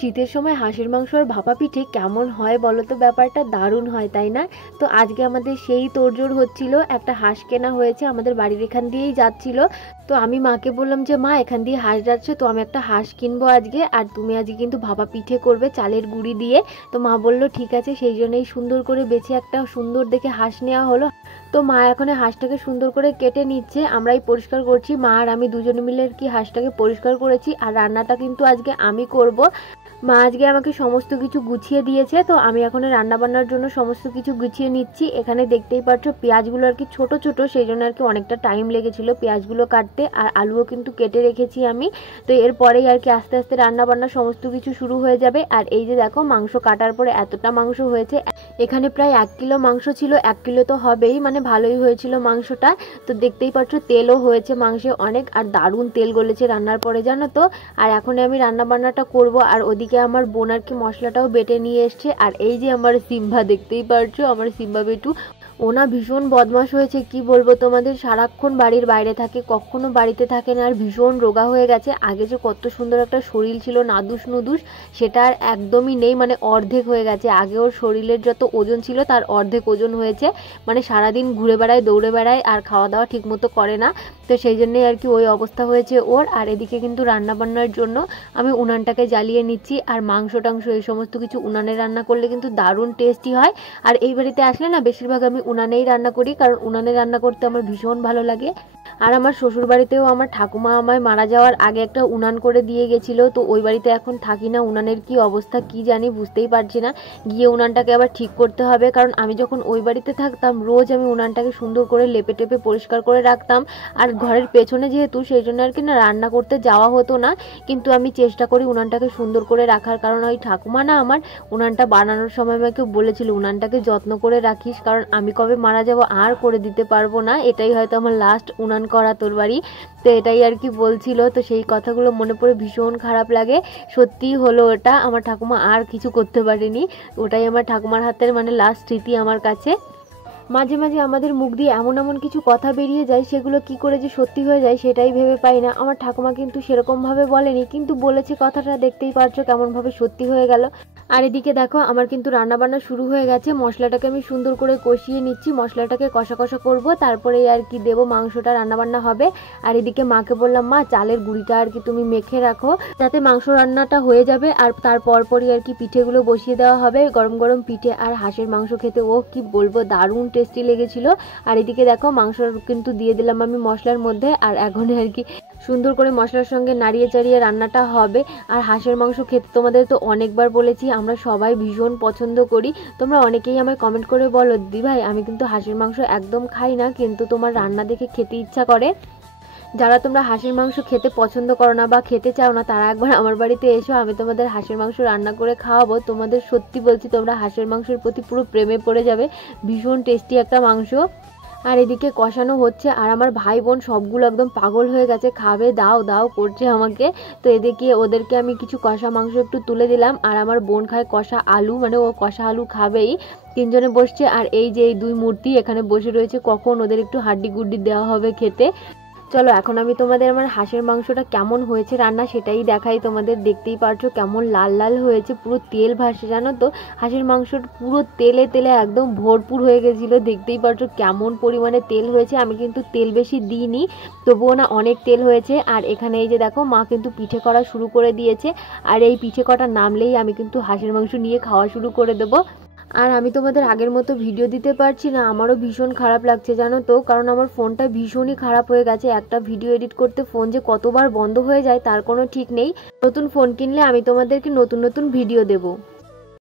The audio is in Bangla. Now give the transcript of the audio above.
শীতের সময় হাঁসের মাংস আর ভাপা পিঠে কেমন হয় বলো তো, ব্যাপারটা দারুণ হয় তাই না? তো আজকে আমাদের সেই তোড়জোড় হচ্ছিল, একটা হাঁস কেনা হয়েছে, আমাদের বাড়ির এখান দিয়েই যাচ্ছিল। তো আমি মাকে বললাম যে মা এখান দিয়ে হাঁস যাচ্ছে, তো আমি একটা হাঁস কিনবো আজকে, আর তুমি আজকে কিন্তু ভাপা পিঠে করবে চালের গুঁড়ি দিয়ে। তো মা বললো ঠিক আছে, সেই জন্যই সুন্দর করে বেছে একটা সুন্দর দেখে হাঁস নেওয়া হলো। তো মা এখন হাঁসটাকে সুন্দর করে কেটে নিচ্ছে, আমরাই পরিষ্কার করছি, মা আর আমি দুজনে মিলে আর কি হাঁসটাকে পরিষ্কার করেছি। আর রান্নাটা কিন্তু আজকে আমি করব। মা আজকে আমাকে সমস্ত কিছু গুছিয়ে দিয়েছে, তো আমি এখন রান্না বান্নার জন্য সমস্ত কিছু গুছিয়ে নিচ্ছি। এখানে দেখতেই পাচ্ছ পেঁয়াজগুলো আর কি ছোট ছোট, সেই জন্য আর কি অনেকটা টাইম লেগেছিল পেঁয়াজগুলো কাটতে। আর আলুও কিন্তু কেটে রেখেছি আমি। তো এরপরেই আর কি আস্তে আস্তে রান্না বান্না সমস্ত কিছু শুরু হয়ে যাবে। আর এই যে দেখো মাংস কাটার পরে এতটা মাংস হয়েছে, এখানে প্রায় 1 কিলো মাংস ছিল, 1 কিলো তো হবেই, মানে ভালোই হয়েছিল মাংসটা। তো দেখতেই পাচ্ছ তেলও হয়েছে মাংসে অনেক, আর দারুণ তেল গলেছে রান্নার পরে জানো তো। আর এখন আমি রান্না বান্নাটা করব, আর ওদিকে আমার বোন আর কি মশলাটাও বেটে নিয়ে এসছে। আর এই যে আমার সিম্বা, দেখতেই পারছো আমার সিম্বা বেটু, ওনা ভীষণ বদমাশ হয়েছে, কি বলবো তোমাদের, সারাক্ষণ বাড়ির বাইরে থাকে, কখনো বাড়িতে থাকে না, আর ভীষণ রোগা হয়ে গেছে। আগে যে কত সুন্দর একটা শরীর ছিল, নাদুস নুদুস, সেটা আর একদমই নেই, মানে অর্ধেক হয়ে গেছে। আগে ওর শরীরের যত ওজন ছিল তার অর্ধেক ওজন হয়েছে, মানে সারাদিন ঘুরে বেড়ায়, দৌড়ে বেড়ায়, আর খাওয়া দাওয়া ঠিক মতো করে না। তো সেই জন্যই আর কি ওই অবস্থা হয়েছে ওর। আর এদিকে কিন্তু রান্না বান্নার জন্য আমি উনানটাকে জ্বালিয়ে নিচ্ছি, আর মাংস টাংস এই সমস্ত কিছু উনানে রান্না করলে কিন্তু দারুণ টেস্টি হয়। আর এই বাড়িতে আসলে না বেশিরভাগ আমি উনানেই রান্না করি, কারণ উনানে রান্না করতে আমার ভীষণ ভালো লাগে। আর আমার শ্বশুর বাড়িতেও আমার ঠাকুমা আমায় মারা যাওয়ার আগে একটা উনান করে দিয়ে গেছিলো, তো ওই বাড়িতে এখন থাকি না, উনানের কি অবস্থা কি জানি বুঝতেই পারছি না। গিয়ে উনানটাকে আবার ঠিক করতে হবে, কারণ আমি যখন ওই বাড়িতে থাকতাম রোজ আমি উনানটাকে সুন্দর করে লেপে টেপে পরিষ্কার করে রাখতাম। আর ঘরের পেছনে যেহেতু, সেই জন্য আর কি না রান্না করতে যাওয়া হতো না, কিন্তু আমি চেষ্টা করি উনানটাকে সুন্দর করে রাখার। কারণ ওই ঠাকুমা না আমার উনানটা বানানোর সময় আমাকে বলেছিল উনানটাকে যত্ন করে রাখিস, কারণ আমি কবে মারা যাব আর করে দিতে পারবো না, এটাই হয়তো আমার লাস্ট উনান করা তোর বাড়ি। তো এটাই আর কি বলছিল। তো সেই কথাগুলো মনে পড়ে ভীষণ খারাপ লাগে। সত্যিই হলো ওটা, আমার ঠাকুমা আর কিছু করতে পারেনি, ওটাই আমার ঠাকুমার হাতের মানে লাস্ট স্মৃতি আমার কাছে। মাঝে মাঝে আমাদের মুখ দিয়ে এমন এমন কিছু কথা বেরিয়ে যায়, সেগুলো কি করে যে সত্যি হয়ে যায় সেটাই ভেবে পাই না। আমার ঠাকুমা কিন্তু সেরকমভাবে বলেনি, কিন্তু বলেছে কথাটা, দেখতেই পারছো কেমনভাবে সত্যি হয়ে গেল। আর এদিকে দেখো আমার কিন্তু রান্নাবান্না শুরু হয়ে গেছে, মশলাটাকে আমি সুন্দর করে কষিয়ে নিচ্ছি, মশলাটাকে কষা কষা করবো, তারপরে আর কি দেবো মাংসটা, রান্নাবান্না হবে। আর এদিকে মাকে বললাম মা চালের গুঁড়িটা আর কি তুমি মেখে রাখো, যাতে মাংস রান্নাটা হয়ে যাবে। আর তারপর পরই আর কি পিঠেগুলো বসিয়ে দেওয়া হবে, গরম গরম পিঠে আর হাঁসের মাংস খেতে ও কি বলবো দারুণ টেস্টি লেগেছিল। আর এদিকে দেখো মাংস কিন্তু দিয়ে দিলাম আমি মশলার মধ্যে, আর এখন আর কি সুন্দর করে মশলার সঙ্গে নাড়িয়ে চাড়িয়ে রান্নাটা হবে। আর হাঁসের মাংস খেতে তোমাদের তো অনেকবার বলেছি আমরা সবাই ভীষণ পছন্দ করি। তোমরা অনেকেই আমায় কমেন্ট করে বলো দি ভাই আমি কিন্তু হাঁসের মাংস একদম খাই না, কিন্তু তোমার রান্না দেখে খেতে ইচ্ছা করে। যারা তোমরা হাঁসের মাংস খেতে পছন্দ করো না বা খেতে চাও না, তারা একবার আমার বাড়িতে এসো, আমি তোমাদের হাঁসের মাংস রান্না করে খাওয়াবো। তোমাদের সত্যি বলছি তোমরা হাঁসের মাংসের প্রতি পুরো প্রেমে পড়ে যাবে, ভীষণ টেস্টি একটা মাংস। আর এদিকে কষানো হচ্ছে, আর আমার ভাই বোন সবগুলো একদম পাগল হয়ে গেছে, খাবে দাও দাও করছে আমাকে। তো এদিকে ওদেরকে আমি কিছু কষা মাংস একটু তুলে দিলাম, আর আমার বোন খায় কষা আলু, মানে ও কষা আলু খাবেই। তিনজনে বসছে, আর এই যে এই দুই মূর্তি এখানে বসে রয়েছে, কখন ওদের একটু হাড্ডি গুড্ডি দেওয়া হবে খেতে। চলো এখন আমি তোমাদের আমার হাঁসের মাংসটা কেমন হয়েছে রান্না সেটাই দেখাই তোমাদের। দেখতেই পারছো কেমন লাল লাল হয়েছে, পুরো তেল ভাসে জানো তো, হাঁসের মাংসটা পুরো তেলে তেলে একদম ভরপুর হয়ে গেছিলো। দেখতেই পারছো কেমন পরিমাণে তেল হয়েছে, আমি কিন্তু তেল বেশি দিইনি, তবুও না অনেক তেল হয়েছে। আর এখানে এই যে দেখো মা কিন্তু পিঠে করা শুরু করে দিয়েছে, আর এই পিঠে কটা নামলেই আমি কিন্তু হাঁসের মাংস নিয়ে খাওয়া শুরু করে দেবো। আর আমি তোমাদের আগের মতো ভিডিও দিতে পারছি না, আমারও ভীষণ খারাপ লাগছে জানো তো, কারণ আমার ফোনটা ভীষণই খারাপ হয়ে গেছে। একটা ভিডিও এডিট করতে ফোন যে কতবার বন্ধ হয়ে যায় তার কোনো ঠিক নেই। নতুন ফোন কিনলে আমি তোমাদেরকে নতুন নতুন ভিডিও দেবো।